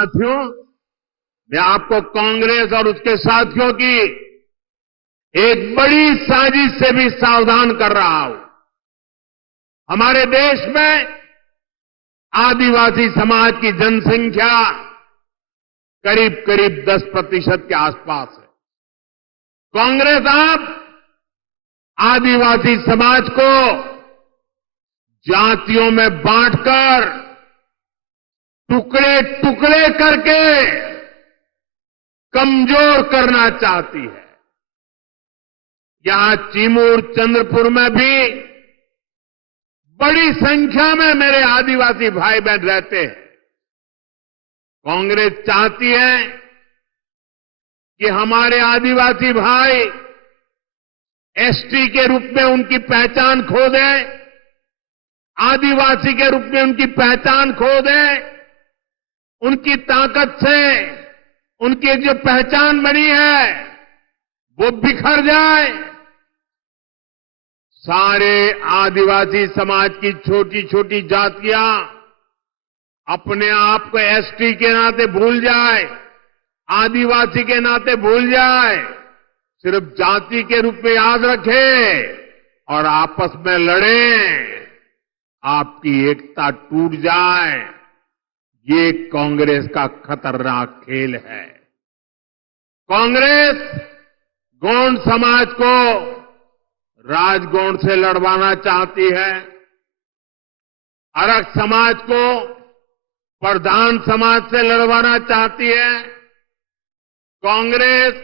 साथियों, मैं आपको कांग्रेस और उसके साथियों की एक बड़ी साजिश से भी सावधान कर रहा हूं। हमारे देश में आदिवासी समाज की जनसंख्या करीब करीब 10% के आसपास है। कांग्रेस अब आदिवासी समाज को जातियों में बांटकर टुकड़े टुकड़े करके कमजोर करना चाहती है। यहां चिमूर चंद्रपुर में भी बड़ी संख्या में मेरे आदिवासी भाई बहन रहते हैं। कांग्रेस चाहती है कि हमारे आदिवासी भाई एसटी के रूप में उनकी पहचान खो दें, आदिवासी के रूप में उनकी पहचान खो दें, उनकी ताकत से उनकी जो पहचान बनी है वो बिखर जाए। सारे आदिवासी समाज की छोटी छोटी जातियां अपने आप को एसटी के नाते भूल जाए, आदिवासी के नाते भूल जाए, सिर्फ जाति के रूप में याद रखे और आपस में लड़ें, आपकी एकता टूट जाए। ये कांग्रेस का खतरनाक खेल है। कांग्रेस गौंड समाज को राजगौंड से लड़वाना चाहती है, अरग समाज को प्रधान समाज से लड़वाना चाहती है। कांग्रेस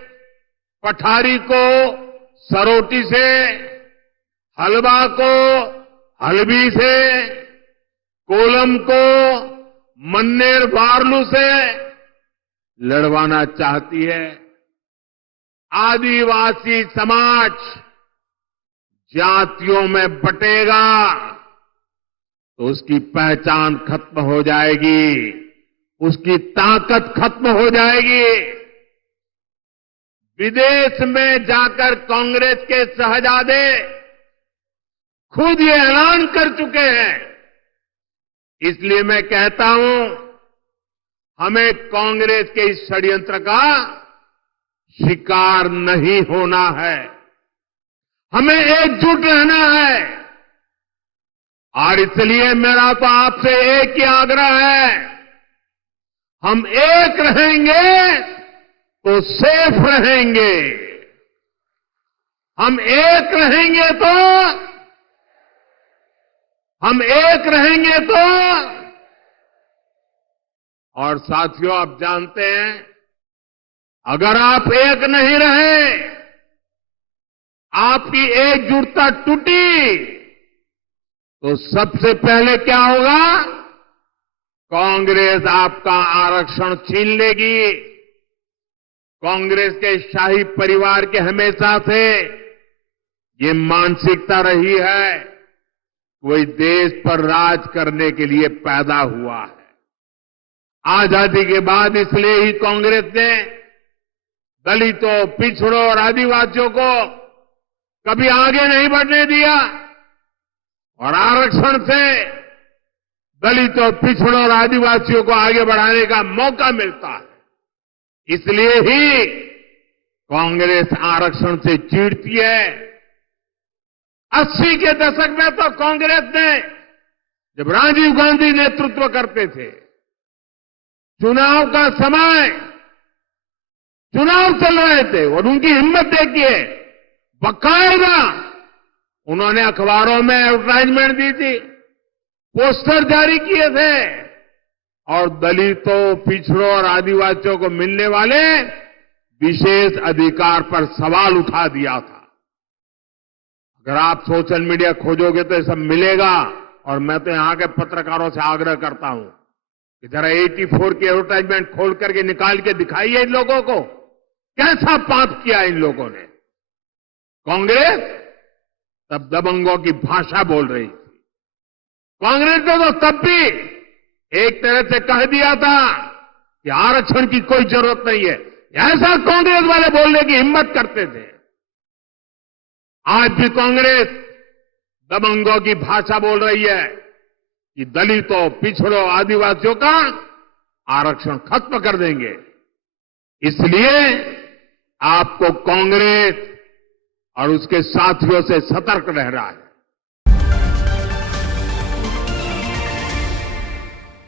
पठारी को सरोटी से, हलवा को हलबी से, कोलम को मन्नेर वारलू से लड़वाना चाहती है। आदिवासी समाज जातियों में बटेगा तो उसकी पहचान खत्म हो जाएगी, उसकी ताकत खत्म हो जाएगी। विदेश में जाकर कांग्रेस के शहजादे खुद ये ऐलान कर चुके हैं। इसलिए मैं कहता हूं, हमें कांग्रेस के इस षड्यंत्र का शिकार नहीं होना है, हमें एकजुट रहना है। और इसलिए मेरा तो आपसे एक ही आग्रह है, हम एक रहेंगे तो सेफ रहेंगे, हम एक रहेंगे तो और साथियों, आप जानते हैं, अगर आप एक नहीं रहे, आपकी एकजुटता टूटी, तो सबसे पहले क्या होगा? कांग्रेस आपका आरक्षण छीन लेगी। कांग्रेस के शाही परिवार के हमेशा से ये मानसिकता रही है, कोई देश पर राज करने के लिए पैदा हुआ है। आजादी के बाद इसलिए ही कांग्रेस ने दलितों, पिछड़ों और आदिवासियों को कभी आगे नहीं बढ़ने दिया और आरक्षण से दलितों, पिछड़ों और आदिवासियों को आगे बढ़ाने का मौका मिलता है। इसलिए ही कांग्रेस आरक्षण से चिढ़ती है। 80 के दशक में तो कांग्रेस ने, जब राजीव गांधी नेतृत्व करते थे, चुनाव का समय, चुनाव चल रहे थे और उनकी हिम्मत देखिए, बकायदा उन्होंने अखबारों में एडवर्टाइजमेंट दी थी, पोस्टर जारी किए थे और दलितों, पिछड़ों और आदिवासियों को मिलने वाले विशेष अधिकार पर सवाल उठा दिया था। अगर आप सोशल मीडिया खोजोगे तो ये सब मिलेगा। और मैं तो यहां के पत्रकारों से आग्रह करता हूं कि जरा 84 की एडवर्टाइजमेंट खोल करके निकाल के दिखाइए इन लोगों को, कैसा पाप किया इन लोगों ने। कांग्रेस तब दबंगों की भाषा बोल रही थी। कांग्रेस ने तो तब भी एक तरह से कह दिया था कि आरक्षण की कोई जरूरत नहीं है। ऐसा कांग्रेस वाले बोलने की हिम्मत करते थे। आज भी कांग्रेस दबंगों की भाषा बोल रही है कि दलितों, पिछड़ों, आदिवासियों का आरक्षण खत्म कर देंगे। इसलिए आपको कांग्रेस और उसके साथियों से सतर्क रहना है।